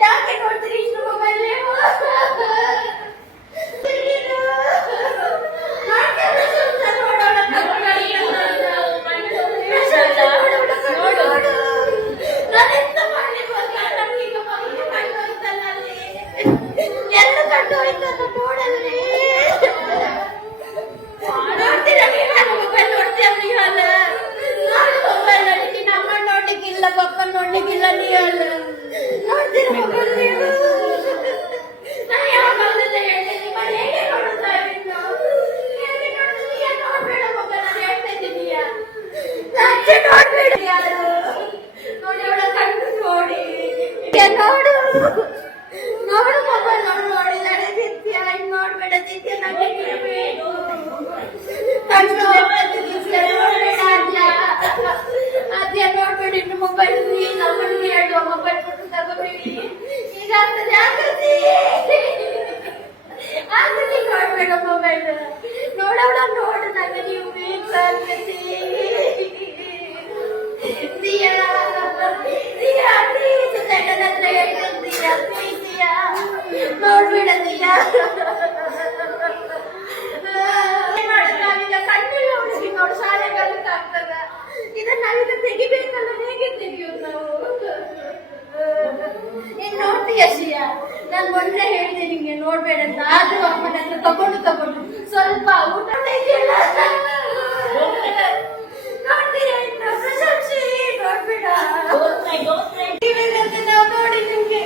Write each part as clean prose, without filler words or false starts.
ಯಾಕೆ ನೋಡ್ತೀರಿ ಇಷ್ಟು ಮೊಬೈಲ್ ನೀವು? ನೋಡ್ಲಿಕ್ಕಿಲ್ಲ ನೀವು ನೋಡ್ತೀರಾ ಮೊಬೈಲ್ ನೀವು? ನಾನು ಯಾವಾಗಲೆಲ್ಲ ಹೇಳ್ತೀನಿ ಹೇಗೆ ನೋಡುತ್ತಾ ಇನ್ನು ಹೇಗೆ ನೋಡ್ತೀಯ? ನೋಡ್ಬೇಡ ಮೊಬೈಲ್ ನಾನು ಹೇಳ್ತಾ ಇದ್ದೀನಿಯಾ? ಲಜ್ಜೆ ನೋಡ್ಬೇಡ ಯಾರು ನೋಡಿ ಅವಳ ಕಣ್ಣು ನೋಡಿ ನೋಡು ನೋಡು ಮೊಬೈಲ್ ನೋಡು ನೋಡಿದಾಳೆ ದಿತ್ಯ ಇನ್ನು ನೋಡ್ಬೇಡ ದಿತ್ಯ ನನಗೆ ಇರಬೇಕು ಕಣ್ಣು ನೋಡ್ಬೇಡ ಅದ್ಯ ನೋಡ್ಬೇಡಿ ಇನ್ನು ಮೊಬೈಲ್ ನಮ್ಮನಿಗೆ ಹೇಳುವ ಮೊಬೈಲ್ ಕೊಟ್ಟು ತಗೋಬೇಡಿ ಈಗ ಆಗ್ತದೆ ಆಕೃತಿ ನೋಡ್ಬೇಡ ಮೊಬೈಲ್ ನೋಡವಳ ನೋಡು ನನಗೆ ನೀವು ಬೇಕು ಆಕೃತಿ ದಿಯಾ ದಿಯಾ ಪ್ಲೀಸ್ ನನ್ನ ಹತ್ರ ಹೇಳ್ತಿದ್ದೀಯಾ ಪ್ಲೀಸ್ ದಿಯಾ ನೋಡ್ಬೇಡ ದಿಯಾ ಕಣ್ಣೆಲ್ಲ ಉಳಿಸಿ ನೋಡು ಶಾಲೆಗಳಿಗೆ ಆಗ್ತದ ಇದನ್ನ ನಾವೀಗ ತೆಗಿಬೇಕಲ್ಲ ಹೇಗೆ ತೆಗಿಯೋದು ನಾವು? ನೀನ್ ನೋಡ್ತೀಯ ಶ್ರೀಯಾ? ನಾನು ಮೊನ್ನೆ ಹೇಳ್ತೀನಿ ನಿಂಗೆ ನೋಡ್ಬೇಡ ಅಂತ ಆದ್ರೂ ಅಮ್ಮನ ಹತ್ರ ತಗೊಂಡು ಸ್ವಲ್ಪ ಊಟ ತೆಗಿಯಲ್ಲ ನೋಡ್ತೀಯ ಇನ್ನು ಪ್ರಶಂಸಿ ನೋಡ್ಬೇಡ ನಾವು ನೋಡಿ ನಿಮ್ಗೆ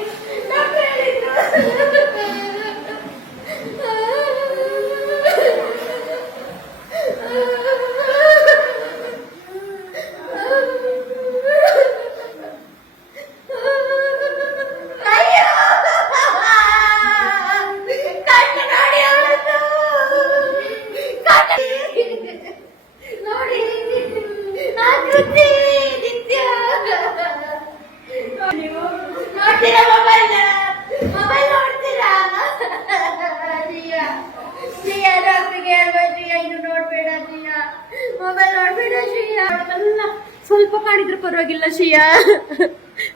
ಸ್ವಲ್ಪ ಕಾಣಿದ್ರೆ ಪರವಾಗಿಲ್ಲ ಶ್ರೀಯಾ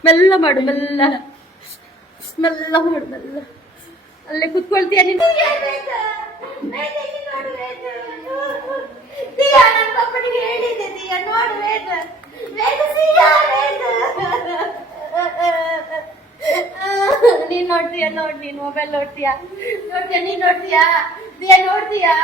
ಮೆಲ್ಲ ಮಾಡು ಮೆಲ್ಲ ಮೆಲ್ಲ ಮಾಡು ಮೆಲ್ಲ ಅಲ್ಲೇ ಕುತ್ಕೊಳ್ತೀಯ ನೀನು ನೀನ್ ನೋಡ್ತೀಯ ನೋಡ್ ನೀನ್ ಮೊಬೈಲ್ ನೋಡ್ತೀಯಾ ನೀನ್ ನೋಡ್ತೀಯಾ ದಿಯಾ ನೋಡ್ತೀಯಾ